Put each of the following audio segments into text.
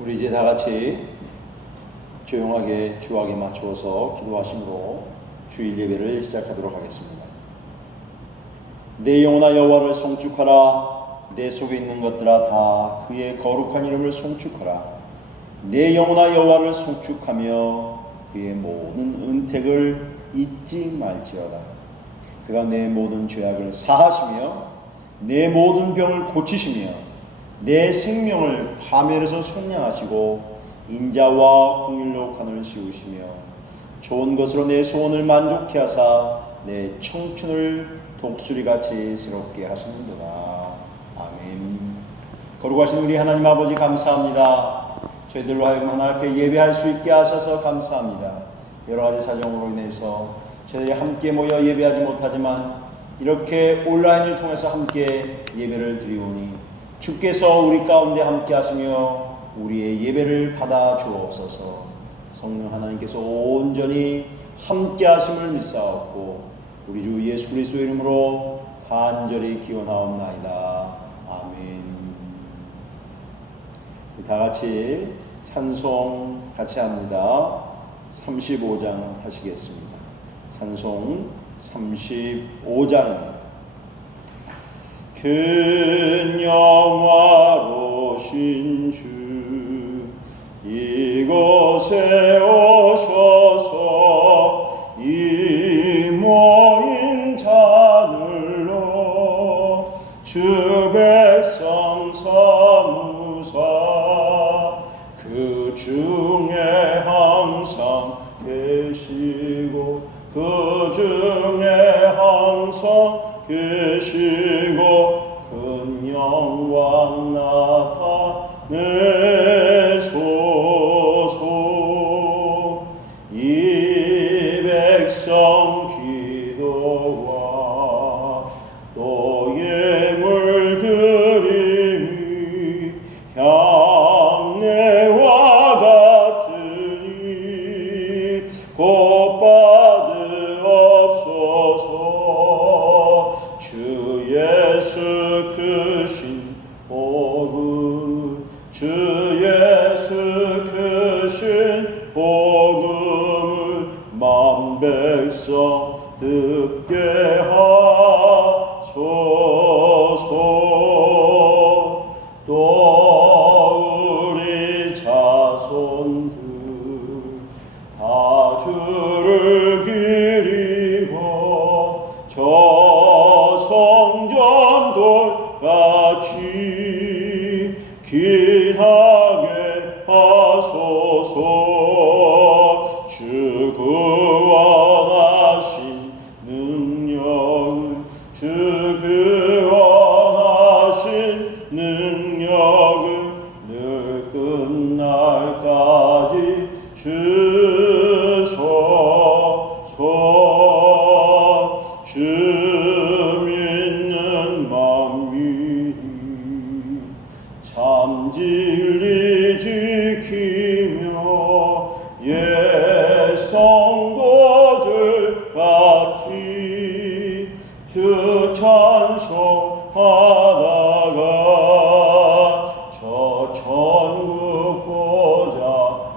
우리 이제 다 같이 조용하게 주악에 맞추어서 기도하심으로 주일 예배를 시작하도록 하겠습니다. 내 영혼아 여호와를 송축하라. 내 속에 있는 것들아 다 그의 거룩한 이름을 송축하라. 내 영혼아 여호와를 송축하며 그의 모든 은택을 잊지 말지어다. 그가 내 모든 죄악을 사하시며 내 모든 병을 고치시며 내 생명을 파멸에서 속량하시고 인자와 긍휼로 관을 씌우시며 좋은 것으로 내 소원을 만족케 하사 내 청춘을 독수리같이 새롭게 하시는도다. 아멘. 거룩하신 우리 하나님 아버지 감사합니다. 저희들로 하여금 하나님 앞에 예배할 수 있게 하셔서 감사합니다. 여러가지 사정으로 인해서 저희들이 함께 모여 예배하지 못하지만 이렇게 온라인을 통해서 함께 예배를 드리오니 주께서 우리 가운데 함께 하시며 우리의 예배를 받아 주옵소서. 성령 하나님께서 온전히 함께 하심을 믿사옵고 우리 주 예수 그리스도의 이름으로 간절히 기원하옵나이다. 아멘. 다 같이 찬송 같이 합니다. 35장 하시겠습니다. 찬송 35장입니다. 큰 영화로신 주 이곳에 오셔서 이 모인 자들로 주 백성 삼으사 그 중에 항상 계시고 그 중에 항상 계시고 큰 영광 나타내소서. 이 백성 기도와 또 예물 드림이 향내와 같으니 곧 받으옵소서. 주 예수 크신 복음 주 예수 크신 복음을 만 백성 듣게 하소서. 또 우리 자손들 다 주를 기리고 저 성전돌 같이 귀하게 하소서. 주 구원하신 능력을 주 구원하신 능력을 늘 끝날까지 주소서. 주 믿는 만민이 참 진리 지키며 옛 성도들 같이 주 찬송하다가 저 천국 보좌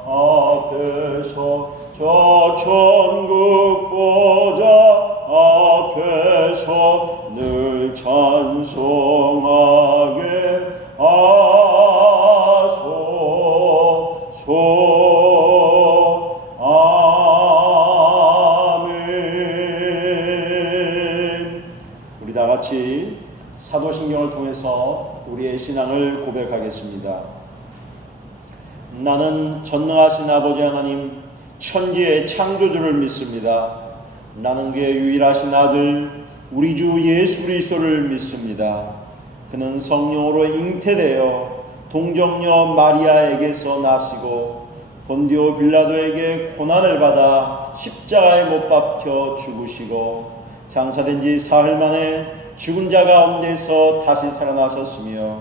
앞에서 저 천국 보좌 앞에서 늘 찬송하게 하소서. 아멘. 우리 다 같이 사도신경을 통해서 우리의 신앙을 고백하겠습니다. 나는 전능하신 아버지 하나님 천지의 창조주를 믿습니다. 나는 그의 유일하신 아들 우리 주 예수 그리스도를 믿습니다. 그는 성령으로 잉태되어 동정녀 마리아에게서 나시고 본디오 빌라도에게 고난을 받아 십자가에 못 박혀 죽으시고 장사된 지 사흘 만에 죽은 자 가운데서 다시 살아나셨으며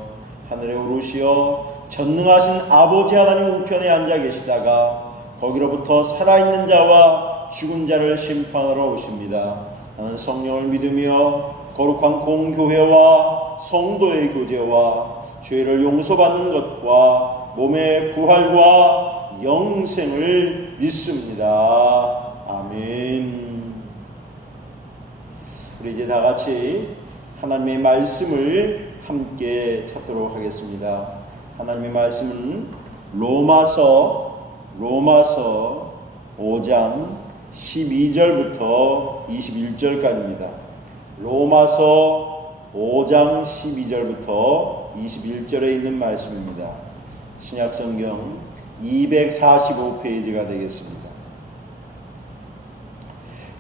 하늘에 오르시어 전능하신 아버지 하나님 우편에 앉아 계시다가 거기로부터 살아있는 자와 죽은 자를 심판하러 오십니다. 나는 성령을 믿으며 거룩한 공교회와 성도의 교제와 죄를 용서받는 것과 몸의 부활과 영생을 믿습니다. 아멘. 우리 이제 다 같이 하나님의 말씀을 함께 찾도록 하겠습니다. 하나님의 말씀은 로마서 5장 12절부터 21절까지입니다. 로마서 5장 12절부터 21절에 있는 말씀입니다. 신약성경 245페이지가 되겠습니다.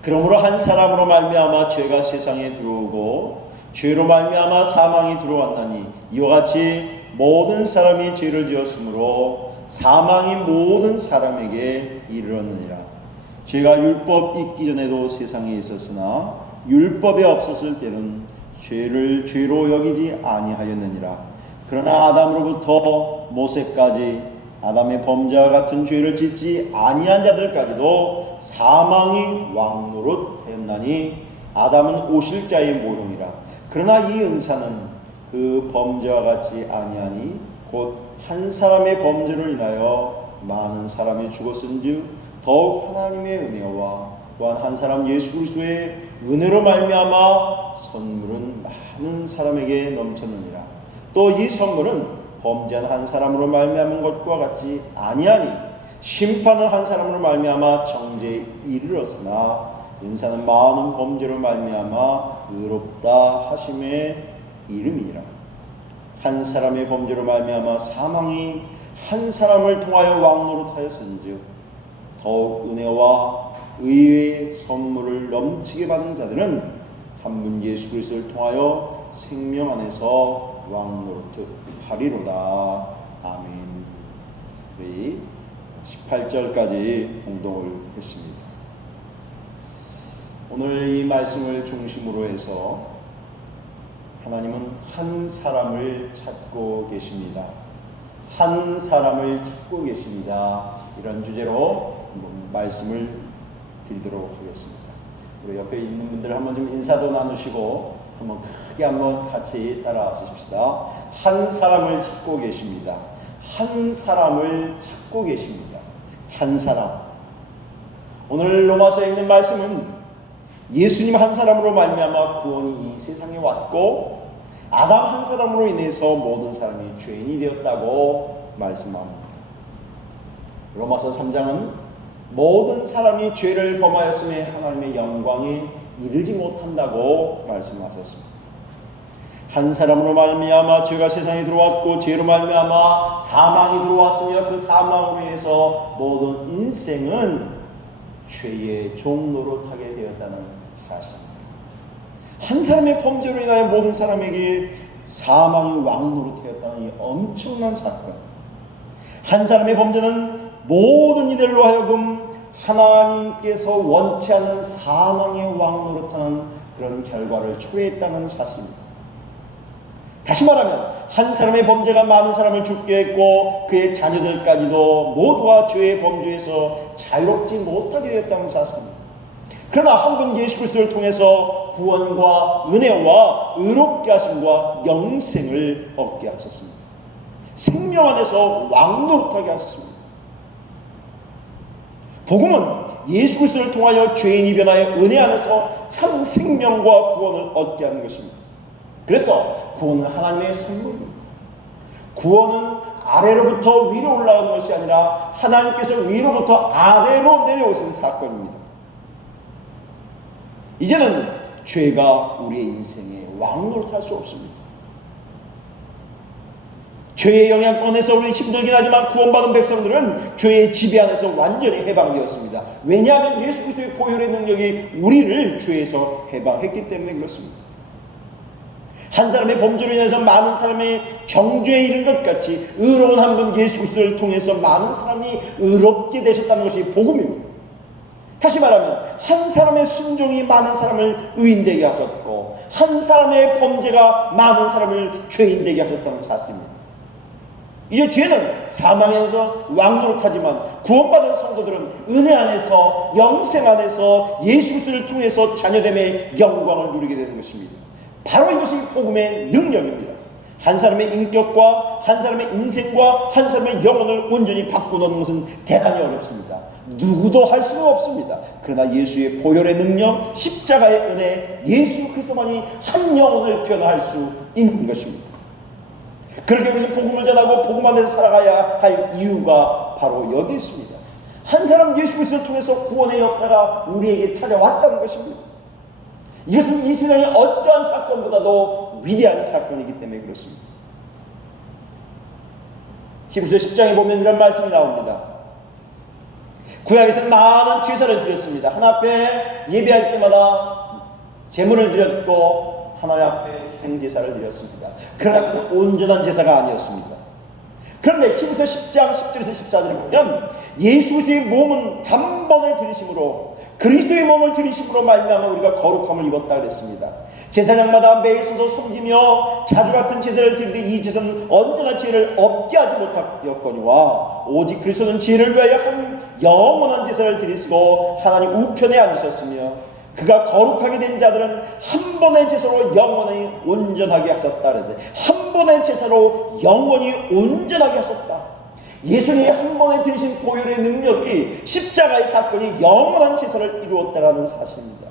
그러므로 한 사람으로 말미암아 죄가 세상에 들어오고 죄로 말미암아 사망이 들어왔나니 이와 같이 모든 사람이 죄를 지었으므로 사망이 모든 사람에게 이르렀느니라. 죄가 율법 있기 전에도 세상에 있었으나 율법이 없었을 때는 죄를 죄로 여기지 아니하였느니라. 그러나 아담으로부터 모세까지 아담의 범죄와 같은 죄를 짓지 아니한 자들까지도 사망이 왕노릇하였나니 아담은 오실 자의 모형이라. 그러나 이 은사는 그 범죄와 같지 아니하니 곧 한 사람의 범죄로 인하여 많은 사람이 죽었은즉 더욱 하나님의 은혜와 또한 한 사람 예수 그리스도의 은혜로 말미암아 선물은 많은 사람에게 넘쳤느니라. 또 이 선물은 범죄한 한 사람으로 말미암은 것과 같지 아니하니 심판은 한 사람으로 말미암아 정죄에 이르렀으나 은사는 많은 범죄로 말미암아 의롭다 하심의 이름이니라. 한 사람의 범죄로 말미암아 사망이 한 사람을 통하여 왕노릇하였은즉 더욱 은혜와 의의 선물을 넘치게 받은 자들은 한 분 예수 그리스도를 통하여 생명 안에서 왕노릇하리로다. 아멘. 우리 18절까지 공동을 했습니다. 오늘 이 말씀을 중심으로 해서 하나님은 한 사람을 찾고 계십니다. 한 사람을 찾고 계십니다. 이런 주제로 말씀을 드리도록 하겠습니다. 우리 옆에 있는 분들 한번 좀 인사도 나누시고 한번 크게 한번 같이 따라 쓰십시다. 한 사람을 찾고 계십니다. 한 사람을 찾고 계십니다. 한 사람. 오늘 로마서에 있는 말씀은 예수님 한 사람으로 말미암아 구원이 이 세상에 왔고 아담 한 사람으로 인해서 모든 사람이 죄인이 되었다고 말씀합니다. 로마서 3장은 모든 사람이 죄를 범하였음에 하나님의 영광에 이르지 못한다고 말씀하셨습니다. 한 사람으로 말미암아 죄가 세상에 들어왔고 죄로 말미암아 사망이 들어왔으며 그 사망으로 인해서 모든 인생은 죄의 종노릇하게 되었다는 사실입니다. 한 사람의 범죄로 인하여 모든 사람에게 사망이 왕노릇하였다는 이 엄청난 사건. 한 사람의 범죄는 모든 이들로 하여금 하나님께서 원치 않는 사망의 왕노릇하는 그런 결과를 초래했다는 사실입니다. 다시 말하면 한 사람의 범죄가 많은 사람을 죽게 했고 그의 자녀들까지도 모두가 죄의 범죄에서 자유롭지 못하게 되었다는 사실입니다. 그러나 한 분 예수 그리스도를 통해서 구원과 은혜와 의롭게 하심과 영생을 얻게 하셨습니다. 생명 안에서 왕노릇하게 하셨습니다. 복음은 예수 그리스도를 통하여 죄인이 변하여 은혜 안에서 참 생명과 구원을 얻게 하는 것입니다. 그래서 구원은 하나님의 선물입니다. 구원은 아래로부터 위로 올라가는 것이 아니라 하나님께서 위로부터 아래로 내려오신 사건입니다. 이제는 죄가 우리의 인생에 왕노릇할 수 없습니다. 죄의 영향권에서 우리 힘들긴 하지만 구원받은 백성들은 죄의 지배 안에서 완전히 해방되었습니다. 왜냐하면 예수 그리스도의 보혈의 능력이 우리를 죄에서 해방했기 때문에 그렇습니다. 한 사람의 범죄로 인해서 많은 사람이 정죄에 이른 것 같이 의로운 한 분 예수 그리스도를 통해서 많은 사람이 의롭게 되셨다는 것이 복음입니다. 다시 말하면 한 사람의 순종이 많은 사람을 의인되게 하셨고 한 사람의 범죄가 많은 사람을 죄인되게 하셨다는 사실입니다. 이제 죄는 사망에서 왕노릇하지만 구원받은 성도들은 은혜 안에서 영생 안에서 예수 그리스도를 통해서 자녀됨의 영광을 누리게 되는 것입니다. 바로 이것이 복음의 능력입니다. 한 사람의 인격과 한 사람의 인생과 한 사람의 영혼을 온전히 바꾸는 것은 대단히 어렵습니다. 누구도 할 수가 없습니다. 그러나 예수의 보혈의 능력, 십자가의 은혜, 예수 그리스도만이 한 영혼을 변화할 수 있는 것입니다. 그렇게 우리는 복음을 전하고 복음 안에서 살아가야 할 이유가 바로 여기 있습니다. 한 사람 예수 그리스도를 통해서 구원의 역사가 우리에게 찾아왔다는 것입니다. 이것은 이 세상의 어떠한 사건보다도 위대한 사건이기 때문에 그렇습니다. 히브리서 10장에 보면 이런 말씀이 나옵니다. 구약에서는 많은 제사를 드렸습니다. 하나님 앞에 예배할 때마다 제물을 드렸고 하나님 앞에 희생제사를 드렸습니다. 그러나 그 온전한 제사가 아니었습니다. 그런데 히브리서 10장 10절에서 14절에 보면 예수 그리스도의 몸은 단번에 들이심으로 그리스도의 몸을 들이심으로 말미암아 우리가 거룩함을 입었다 그랬습니다. 제사장마다 매일 서서 섬기며 자주 같은 제사를 드리는데 이 제사는 언제나 죄를 없게 하지 못하였거니와 오직 그리스도는 죄를 위하여 한 영원한 제사를 드리시고 하나님 우편에 앉으셨으며 그가 거룩하게 된 자들은 한 번의 제사로 영원히 온전하게 하셨다 그랬어요. 한 번의 제사로 영원히 온전하게 하셨다. 예수님이 한 번에 드리신 보혈의 능력이 십자가의 사건이 영원한 제사를 이루었다라는 사실입니다.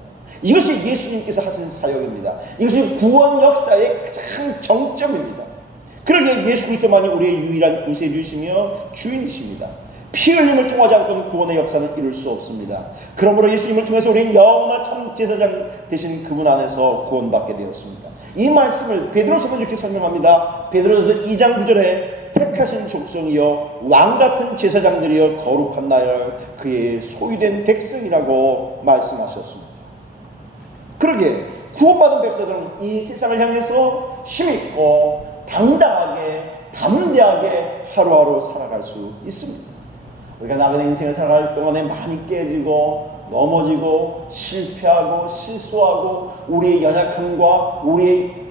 이것이 예수님께서 하신 사역입니다. 이것이 구원 역사의 가장 정점입니다. 그러기에 예수 그리스도만이 우리의 유일한 구세주이시며 주인이십니다. 피 흘림을 통하지 않고는 구원의 역사는 이룰 수 없습니다. 그러므로 예수님을 통해서 우리는 영원한 참 제사장 되신 그분 안에서 구원받게 되었습니다. 이 말씀을 베드로서는 이렇게 설명합니다. 베드로서 2장 9절에 택하신 족속이여 왕같은 제사장들이여 거룩한 나라를 그의 소유된 백성이라고 말씀하셨습니다. 그러기에 구원받은 백성들은 이 세상을 향해서 힘있고 당당하게 담대하게 하루하루 살아갈 수 있습니다. 우리가 나그네 인생을 살아갈 동안에 많이 깨지고 넘어지고 실패하고 실수하고 우리의 연약함과 우리의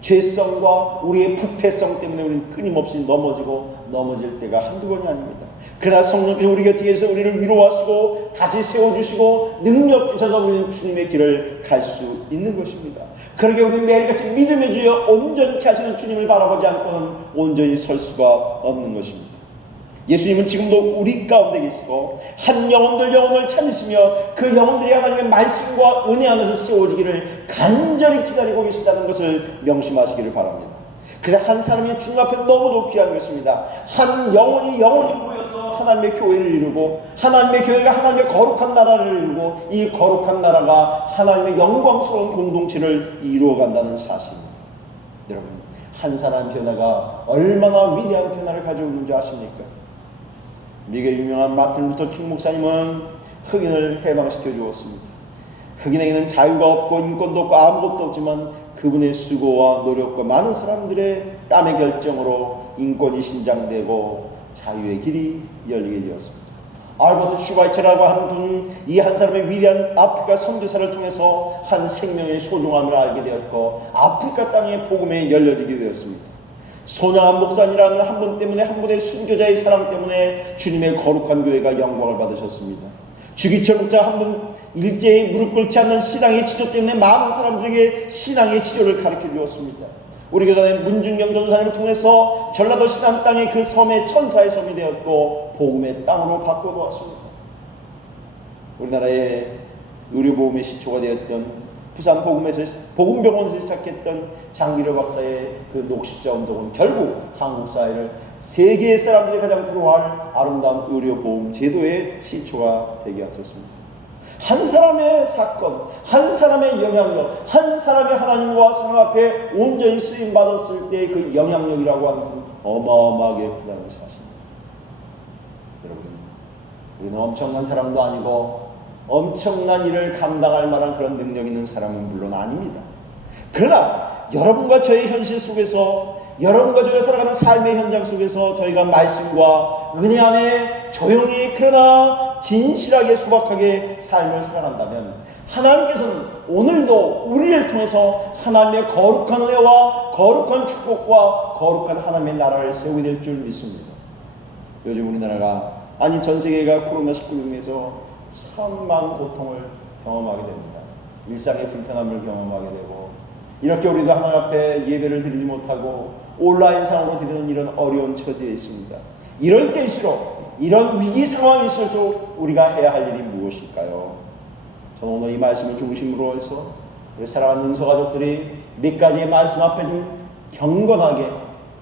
죄성과 우리의 부패성 때문에 우리는 끊임없이 넘어질 때가 한두 번이 아닙니다. 그러나 성령께서 우리 곁에 계셔서 우리를 위로하시고 다시 세워주시고 능력 주셔서 우리는 주님의 길을 갈 수 있는 것입니다. 그러게 우리는 매일같이 믿음의 주여 온전케 하시는 주님을 바라보지 않고는 온전히 설 수가 없는 것입니다. 예수님은 지금도 우리 가운데 계시고 한 영혼을 찾으시며 그 영혼들이 하나님의 말씀과 은혜 안에서 세워지기를 간절히 기다리고 계신다는 것을 명심하시기를 바랍니다. 그래서 한 사람이 주님 앞에 너무도 귀한 것입니다. 한 영혼이 모여서 하나님의 교회를 이루고 하나님의 교회가 하나님의 거룩한 나라를 이루고 이 거룩한 나라가 하나님의 영광스러운 공동체를 이루어간다는 사실입니다. 여러분, 한 사람 변화가 얼마나 위대한 변화를 가져오는 줄 아십니까? 미국의 유명한 마틴 루터 킹 목사님은 흑인을 해방시켜 주었습니다. 흑인에게는 자유가 없고 인권도 없고 아무것도 없지만 그분의 수고와 노력과 많은 사람들의 땀의 결정으로 인권이 신장되고 자유의 길이 열리게 되었습니다. 알버트 슈바이처라고 하는 분은 이 한 사람의 위대한 아프리카 선교사를 통해서 한 생명의 소중함을 알게 되었고 아프리카 땅의 복음에 열려지게 되었습니다. 손양한 목사님이라는 한 분 때문에 한 분의 순교자의 사랑 때문에 주님의 거룩한 교회가 영광을 받으셨습니다. 주기철 목사 한 분 일제히 무릎 꿇지 않는 신앙의 지조 때문에 많은 사람들에게 신앙의 지조를 가르쳐 주었습니다. 우리 교단의 문중경 전사님을 통해서 전라도 신안 땅의 그 섬의 천사의 섬이 되었고 복음의 땅으로 바꿔놓았습니다. 우리나라의 의료보험의 시초가 되었던 부산 복음병원에서 시작했던 장기려 박사의 그 녹십자 운동은 결국 한국 사회를 세계의 사람들이 가장 부러워할 아름다운 의료보험 제도의 시초가 되게 하셨습니다. 한 사람의 사건, 한 사람의 영향력, 한 사람의 하나님과 사람 앞에 온전히 쓰임받았을 때 그 영향력이라고 하는 것은 어마어마하게 크다는 사실입니다. 여러분, 우리는 엄청난 사람도 아니고 엄청난 일을 감당할 만한 그런 능력 있는 사람은 물론 아닙니다. 그러나 여러분과 저의 현실 속에서 여러분과 저희가 살아가는 삶의 현장 속에서 저희가 말씀과 은혜 안에 조용히 그러나 진실하게 소박하게 삶을 살아간다면 하나님께서는 오늘도 우리를 통해서 하나님의 거룩한 은혜와 거룩한 축복과 거룩한 하나님의 나라를 세우게 될 줄 믿습니다. 요즘 우리나라가 아니 전 세계가 코로나19로 인해서 참 많은 고통을 경험하게 됩니다. 일상의 불편함을 경험하게 되고 이렇게 우리도 하나님 앞에 예배를 드리지 못하고 온라인상으로 드리는 이런 어려운 처지에 있습니다. 이럴 때일수록, 이런 위기 상황일수록 우리가 해야 할 일이 무엇일까요? 저는 오늘 이 말씀을 중심으로 해서 우리 사랑하는 능서 가족들이 몇 가지의 말씀 앞에 좀 경건하게,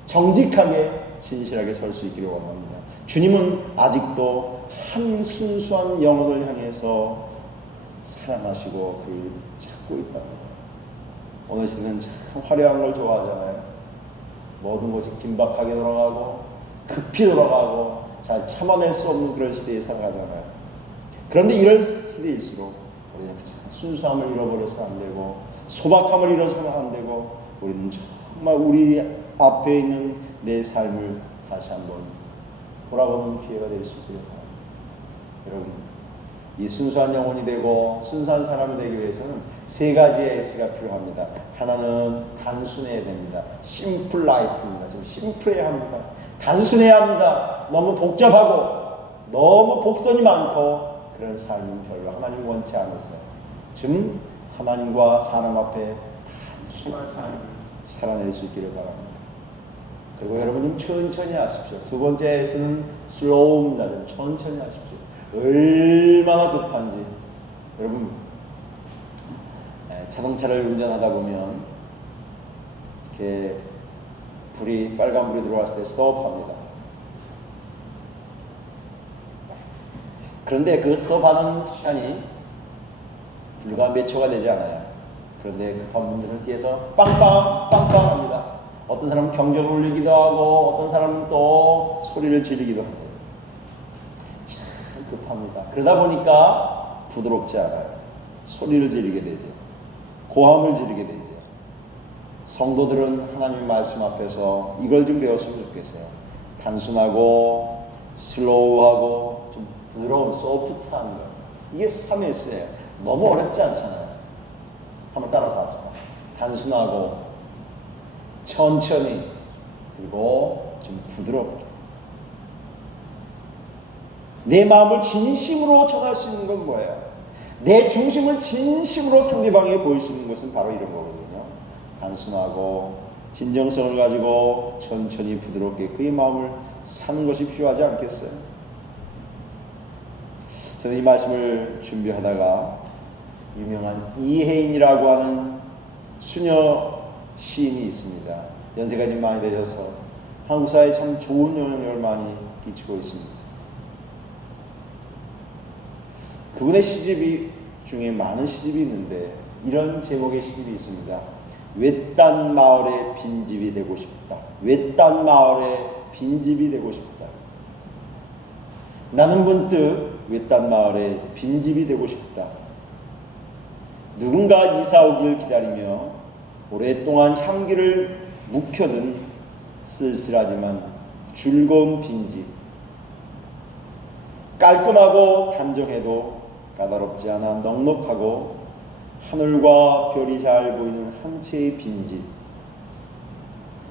정직하게, 진실하게 설 수 있기를 원합니다. 주님은 아직도 한 순수한 영혼을 향해서 사랑하시고 그를 찾고 있답니다. 오늘 시대는 참 화려한 걸 좋아하잖아요. 모든 것이 긴박하게 돌아가고 급히 돌아가고 잘 참아낼 수 없는 그런 시대에 살아가잖아요. 그런데 이런 시대일수록 우리는 순수함을 잃어버려서 안 되고 소박함을 잃어서는 안 되고 우리는 정말 우리 앞에 있는 내 삶을 다시 한번 돌아보는 기회가 될 수 있기를 바랍니다. 여러분, 이 순수한 영혼이 되고 순수한 사람이 되기 위해서는 세 가지의 S가 필요합니다. 하나는 단순해야 됩니다. 심플 라이프입니다. 좀 심플해야 합니다. 단순해야 합니다. 너무 복잡하고 너무 복선이 많고 그런 삶은 별로 하나님 원치 않으세요. 즉 하나님과 사람 앞에 단순한 삶을 살아낼 수 있기를 바랍니다. 그리고 여러분 좀 천천히 하십시오. 두 번째 S는 슬로우입니다. 좀 천천히 하십시오. 얼마나 급한지. 여러분 자동차를 운전하다 보면 이렇게 불이 빨간불이 들어왔을 때 스톱합니다. 그런데 그 스톱하는 시간이 불과 몇 초가 되지 않아요. 그런데 급한 분들은 뒤에서 빵빵 빵빵 합니다. 어떤 사람은 경적을 울리기도 하고 어떤 사람은 또 소리를 지르기도 합니다. 참 급합니다. 그러다 보니까 부드럽지 않아요. 소리를 지르게 되죠. 고함을 지르게 되죠. 성도들은 하나님의 말씀 앞에서 이걸 좀 배웠으면 좋겠어요. 단순하고 슬로우하고 좀 부드러운 소프트한 거. 이게 3S예요. 너무 어렵지 않잖아요. 한번 따라서 합시다. 단순하고 천천히 그리고 좀 부드럽게 내 마음을 진심으로 전할 수 있는 건 뭐예요? 내 중심을 진심으로 상대방에게 보일 수 있는 것은 바로 이런 거거든요. 단순하고 진정성을 가지고 천천히 부드럽게 그의 마음을 사는 것이 필요하지 않겠어요? 저는 이 말씀을 준비하다가 유명한 이혜인이라고 하는 수녀 시인이 있습니다. 연세가 좀 많이 되셔서 한국 사회에 참 좋은 영향력을 많이 끼치고 있습니다. 그분의 시집 중에 많은 시집이 있는데 이런 제목의 시집이 있습니다. 외딴 마을의 빈집이 되고 싶다. 외딴 마을의 빈집이 되고 싶다. 나는 문득 외딴 마을의 빈집이 되고 싶다. 누군가 이사 오길 기다리며 오랫동안 향기를 묵혀둔 쓸쓸하지만 즐거운 빈집. 깔끔하고 단정해도 까다롭지 않아 넉넉하고 하늘과 별이 잘 보이는 한 채의 빈집.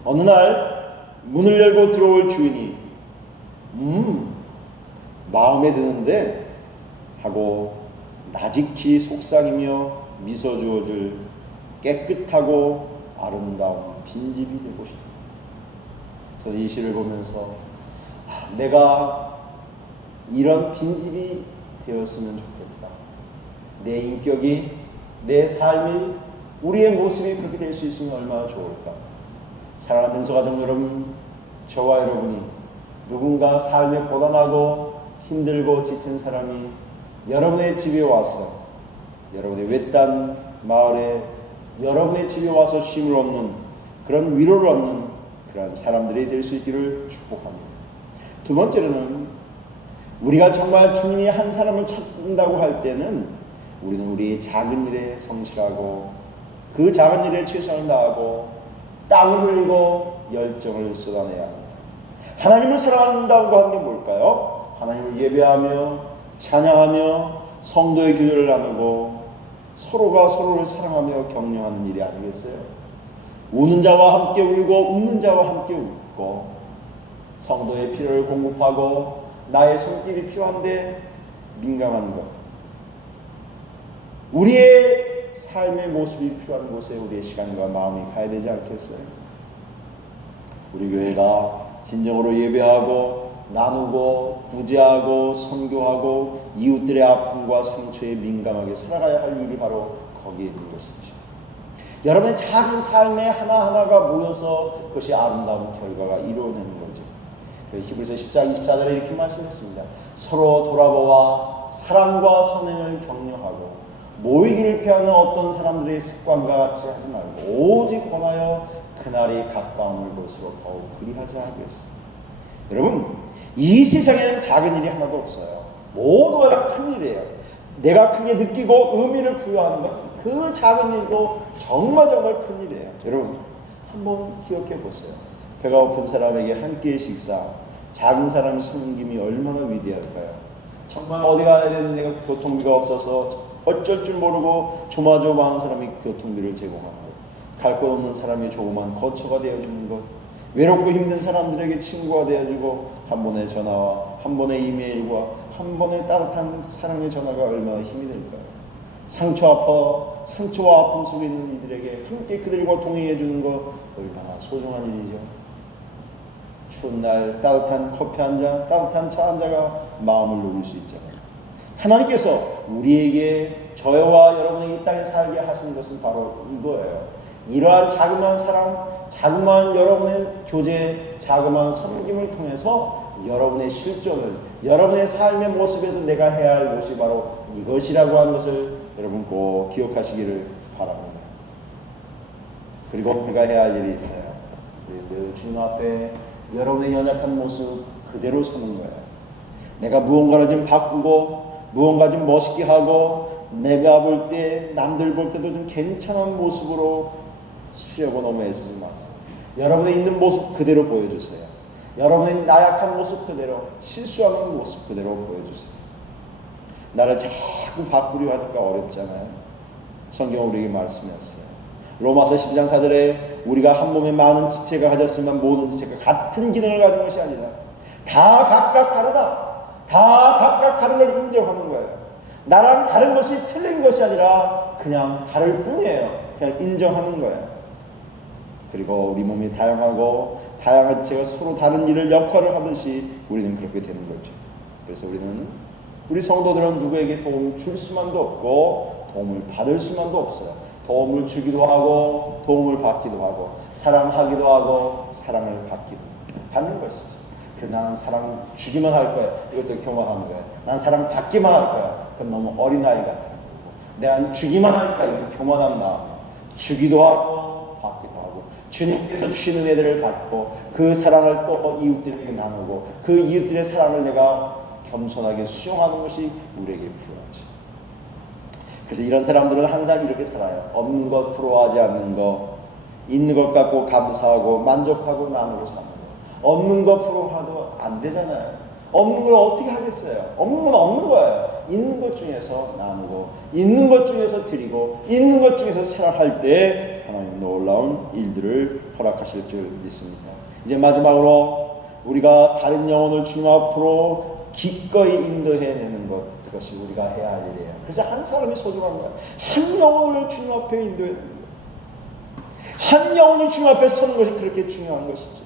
어느 날 문을 열고 들어올 주인이 마음에 드는데 하고 나직히 속삭이며 미소 주어줄 깨끗하고 아름다운 빈집이 되고 싶다. 저는 이 시를 보면서 내가 이런 빈집이 되었으면 좋겠다. 내 인격이, 내 삶이, 우리의 모습이 그렇게 될 수 있으면 얼마나 좋을까. 사랑하는 능서가족 여러분, 저와 여러분이 누군가 삶에 고단하고 힘들고 지친 사람이 여러분의 집에 와서, 여러분의 외딴 마을에 여러분의 집에 와서 쉼을 얻는, 그런 위로를 얻는 그런 사람들이 될 수 있기를 축복합니다. 두 번째로는 우리가 정말 주님이 한 사람을 찾는다고 할 때는 우리는 우리 작은 일에 성실하고 그 작은 일에 최선을 다하고 땀을 흘리고 열정을 쏟아내야 합니다. 하나님을 사랑한다고 하는 게 뭘까요? 하나님을 예배하며 찬양하며 성도의 교제를 나누고 서로가 서로를 사랑하며 격려하는 일이 아니겠어요? 우는 자와 함께 울고 웃는 자와 함께 웃고 성도의 필요를 공급하고 나의 손길이 필요한데 민감한 것. 우리의 삶의 모습이 필요한 곳에 우리의 시간과 마음이 가야 되지 않겠어요? 우리 교회가 진정으로 예배하고 나누고 구제하고 선교하고 이웃들의 아픔과 상처에 민감하게 살아가야 할 일이 바로 거기에 있는 것이죠. 여러분의 작은 삶의 하나하나가 모여서 그것이 아름다운 결과가 이루어내는 거죠. 그래서 히브리서 10장 24절에 이렇게 말씀했습니다. 서로 돌아보아 사랑과 선행을 격려하고 모이기를 피하는 어떤 사람들의 습관과 같이 하지 말고 오직 권하여 그날이 가까움을 볼수록 더욱 그리하자 하겠습니다. 여러분, 이 세상에는 작은 일이 하나도 없어요. 모두가 다 큰 일이에요. 내가 크게 느끼고 의미를 부여하는 것, 그 작은 일도 정말 큰 일이에요. 여러분, 한번 기억해 보세요. 배가 고픈 사람에게 한 끼의 식사, 작은 사람의 섬김이 얼마나 위대할까요? 정말 어디 가야 되는데 내가 교통비가 없어서 어쩔 줄 모르고 조마조마한 사람이 교통비를 제공하는 것, 갈 곳 없는 사람이 조그만 거처가 되어주는 것, 외롭고 힘든 사람들에게 친구가 되어주고 한 번의 전화와 한 번의 이메일과 한 번의 따뜻한 사랑의 전화가 얼마나 힘이 될까요? 상처와 아픔 속에 있는 이들에게 함께 그들과 동행해주는 것 얼마나 소중한 일이죠. 추운 날 따뜻한 커피 한 잔, 따뜻한 차 한 잔가 마음을 녹일 수 있잖아요. 하나님께서 우리에게 저와 여러분이 이 땅에 살게 하신 것은 바로 이거예요. 이러한 자그마한 사랑, 자그마한 여러분의 교제, 자그마한 섬김을 통해서 여러분의 실존을, 여러분의 삶의 모습에서 내가 해야 할 것이 바로 이것이라고 하는 것을 여러분 꼭 기억하시기를 바랍니다. 그리고 우리가 해야 할 일이 있어요. 늘 주님 앞에 여러분의 연약한 모습 그대로 서는 거예요. 내가 무언가를 좀 바꾸고 무언가 좀 멋있게 하고 내가 볼 때 남들 볼 때도 좀 괜찮은 모습으로 쓰려고 너무 애쓰지 마세요. 여러분의 있는 모습 그대로 보여주세요. 여러분의 나약한 모습 그대로, 실수하는 모습 그대로 보여주세요. 나를 자꾸 바꾸려 하니까 어렵잖아요. 성경 우리에게 말씀했어요. 로마서 12장 4절에 우리가 한 몸에 많은 지체가 가졌으면 모든 지체가 같은 기능을 가진 것이 아니라 다 각각 다르다. 다 각각 다른 걸 인정하는 거예요. 나랑 다른 것이 틀린 것이 아니라 그냥 다를 뿐이에요. 그냥 인정하는 거예요. 그리고 우리 몸이 다양하고 다양한 지체가 서로 다른 일을 역할을 하듯이 우리는 그렇게 되는 거죠. 그래서 우리 성도들은 누구에게 도움을 줄 수만도 없고 도움을 받을 수만도 없어요. 도움을 주기도 하고 도움을 받기도 하고 사랑하기도 하고 사랑을 받는 것이죠. 나는 사랑 주기만 할 거야. 이것도 교만하는 거야. 난 사랑 받기만 할 거야. 그건 너무 어린아이 같은 거고. 내가 주기만 할 거야. 이건 교만한 마음. 주기도 하고 받기도 하고 주님께서 주시는 애들을 받고 그 사랑을 또 이웃들에게 나누고 그 이웃들의 사랑을 내가 겸손하게 수용하는 것이 우리에게 필요하지. 그래서 이런 사람들은 항상 이렇게 살아요. 없는 것 부러워하지 않는 것, 있는 것 갖고 감사하고 만족하고 나누고 사는 것. 없는 것 부러워도 안 되잖아요. 없는 걸 어떻게 하겠어요? 없는 건 없는 거예요. 있는 것 중에서 나누고 있는 것 중에서 드리고 있는 것 중에서 생활할 때 하나님 놀라운 일들을 허락하실 줄 믿습니다. 이제 마지막으로 우리가 다른 영혼을 주님 앞으로 기꺼이 인도해내는 것, 그것이 우리가 해야 할 일이에요. 그래서 한 사람이 소중한 거예요. 한 영혼을 주님 앞에 인도해내는 거예요. 한 영혼이 주님 앞에 서는 것이 그렇게 중요한 것이죠.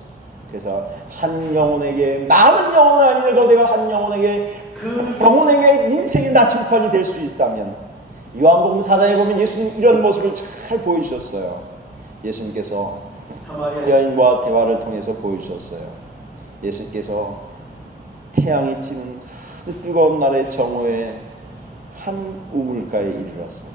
그래서 한 영혼에게, 많은 영혼은 아니라도 내가 한 영혼에게, 그 영혼에게 인생의 나침판이 될 수 있다면, 요한복음 4장에 보면 예수님 이런 모습을 잘 보여주셨어요. 예수님께서 사마리아 여인과 대화를 통해서 보여주셨어요. 예수님께서 태양이 찌는 뜨거운 날의 정오에 한 우물가에 이르렀어요.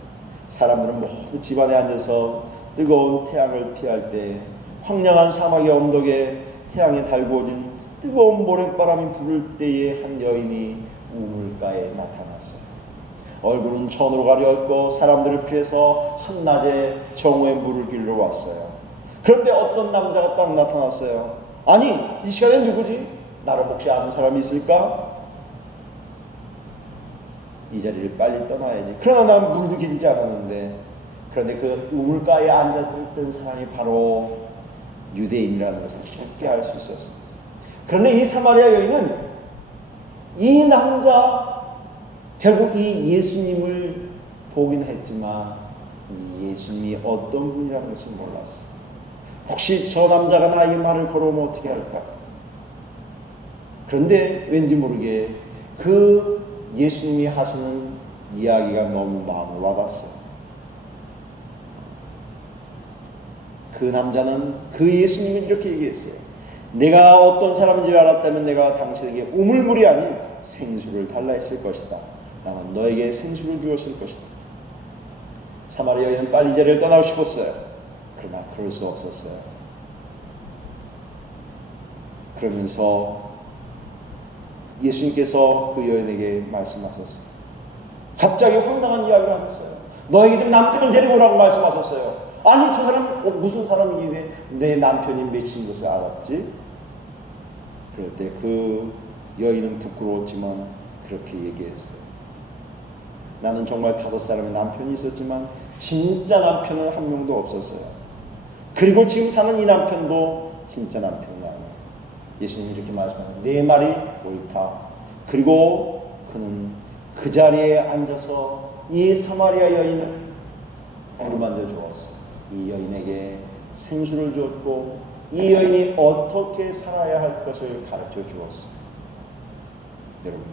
사람들은 모두 집안에 앉아서 뜨거운 태양을 피할 때 황량한 사막의 언덕에 태양에 달구어진 뜨거운 모래바람이 부를 때에 한 여인이 우물가에 나타났어요. 얼굴은 천으로 가려있고 사람들을 피해서 한낮에 정오에 물을 빌려 왔어요. 그런데 어떤 남자가 딱 나타났어요. 아니, 이 시간에 누구지? 나를 혹시 아는 사람이 있을까? 이 자리를 빨리 떠나야지. 그러나 난 물도 길지 않았는데, 그런데 그 우물가에 앉아있던 사람이 바로 유대인이라는 것을 쉽게 알 수 있었어요. 그런데 이 사마리아 여인은 이 남자, 결국 이 예수님을 보긴 했지만 이 예수님이 어떤 분이라는 것을 몰랐어요. 혹시 저 남자가 나에게 말을 걸어오면 어떻게 할까? 그런데 왠지 모르게 그 예수님이 하시는 이야기가 너무 마음을 와닿았어요. 그 남자는 그 예수님이 이렇게 얘기했어요. 내가 어떤 사람인 줄 알았다면 내가 당신에게 우물물이 아닌 생수를 달라 했을 것이다. 나는 너에게 생수를 주었을 것이다. 사마리아 여인은 빨리 이 자리를 떠나고 싶었어요. 그러나 그럴 수 없었어요. 그러면서 예수님께서 그 여인에게 말씀하셨어요. 갑자기 황당한 이야기를 하셨어요. 너에게 좀 남편을 데리고 오라고 말씀하셨어요. 아니 저 사람 무슨 사람이길래 내 남편이 몇인 것을 알았지? 그럴 때 그 여인은 부끄러웠지만 그렇게 얘기했어요. 나는 정말 5사람의 남편이 있었지만 진짜 남편은 한 명도 없었어요. 그리고 지금 사는 이 남편도 진짜 남편이 아니에요. 예수님이 이렇게 말씀하셨어요. 내 말이 옳다. 그리고 그는 그 자리에 앉아서 이 사마리아 여인을 어루만져 주었어요. 이 여인에게 생수를 주었고 이 여인이 어떻게 살아야 할 것을 가르쳐 주었어요. 여러분,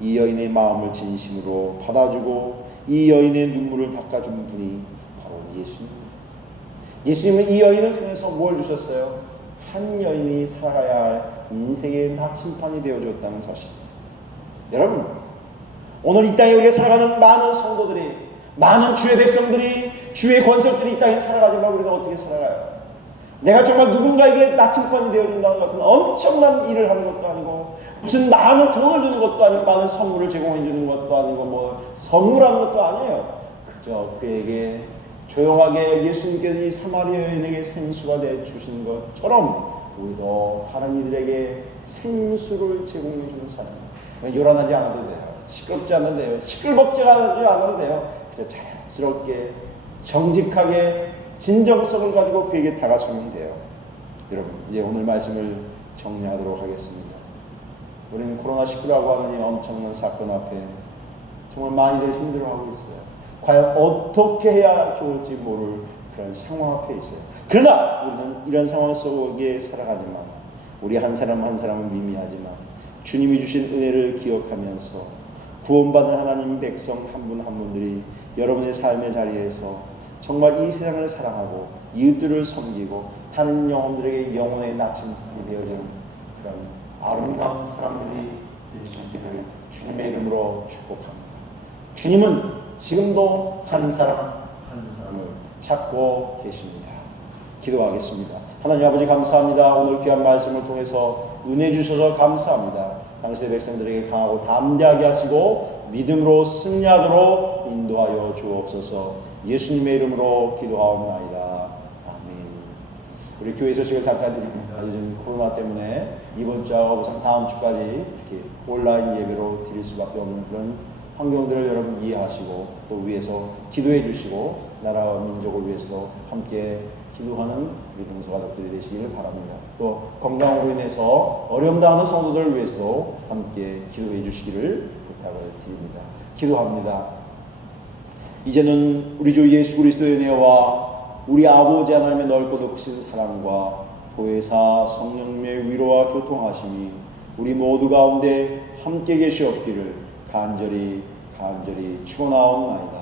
이 여인의 마음을 진심으로 받아주고 이 여인의 눈물을 닦아준 분이 바로 예수님입니다. 예수님은 이 여인을 통해서 뭘 주셨어요? 한 여인이 살아가야 할 인생의 나침판이 되어줬다는 사실. 여러분, 오늘 이 땅에 우리가 살아가는 많은 성도들이, 많은 주의 백성들이, 주의 권속들이 이 땅에 살아가지만 우리는 어떻게 살아가요? 내가 정말 누군가에게 나침판이 되어준다는 것은 엄청난 일을 하는 것도 아니고 무슨 많은 돈을 주는 것도 아니고 많은 선물을 제공해 주는 것도 아니고 뭐 선물하는 것도 아니에요. 그저 그에게 조용하게 예수님께서 이 사마리아 여인에게 생수가 되주신 것처럼 우리도 다른 이들에게 생수를 제공해 주는 사람. 요란하지 않아도 돼요. 시끄럽지 않아도 돼요. 시끌벅지 않아도 돼요. 그저 자연스럽게 정직하게 진정성을 가지고 그에게 다가서면 돼요. 여러분, 이제 오늘 말씀을 정리하도록 하겠습니다. 우리는 코로나19라고 하는 이 엄청난 사건 앞에 정말 많이들 힘들어하고 있어요. 과연 어떻게 해야 좋을지 모를 그런 상황 앞에 있어요. 그러나 우리는 이런 상황 속에 살아가지만 우리 한 사람 한 사람은 미미하지만 주님이 주신 은혜를 기억하면서 구원받은 하나님 백성 한 분 한 분들이 여러분의 삶의 자리에서 정말 이 세상을 사랑하고 이웃들을 섬기고 다른 영혼들에게 영혼의 나침반이 되어주는 그런 아름다운 사람들이 될 수 있기를 주님의 이름으로 축복합니다. 주님은 지금도 한 사람 한 사람을 찾고 계십니다. 기도하겠습니다. 하나님 아버지 감사합니다. 오늘 귀한 말씀을 통해서 은혜 주셔서 감사합니다. 당신의 백성들에게 강하고 담대하게 하시고 믿음으로 승리하도록 인도하여 주옵소서. 예수님의 이름으로 기도하옵나이다. 아멘. 우리 교회 소식을 잠깐 드립니다. 요즘 코로나 때문에 이번 주하고 우선 다음 주까지 이렇게 온라인 예배로 드릴 수밖에 없는 그런 환경들을 여러분 이해하시고 또 위해서 기도해 주시고 나라와 민족을 위해서도 함께 기도하는 우리 동서 가족들이 되시길 바랍니다. 또 건강으로 인해서 어려움 당하는 성도들을 위해서도 함께 기도해 주시기를 부탁을 드립니다. 기도합니다. 이제는 우리 주 예수 그리스도의 은혜와 우리 아버지 하나님의 넓고 높으신 사랑과 보혜사 성령님의 위로와 교통하심이 우리 모두 가운데 함께 계시옵기를 간절히 축원하옵나이다.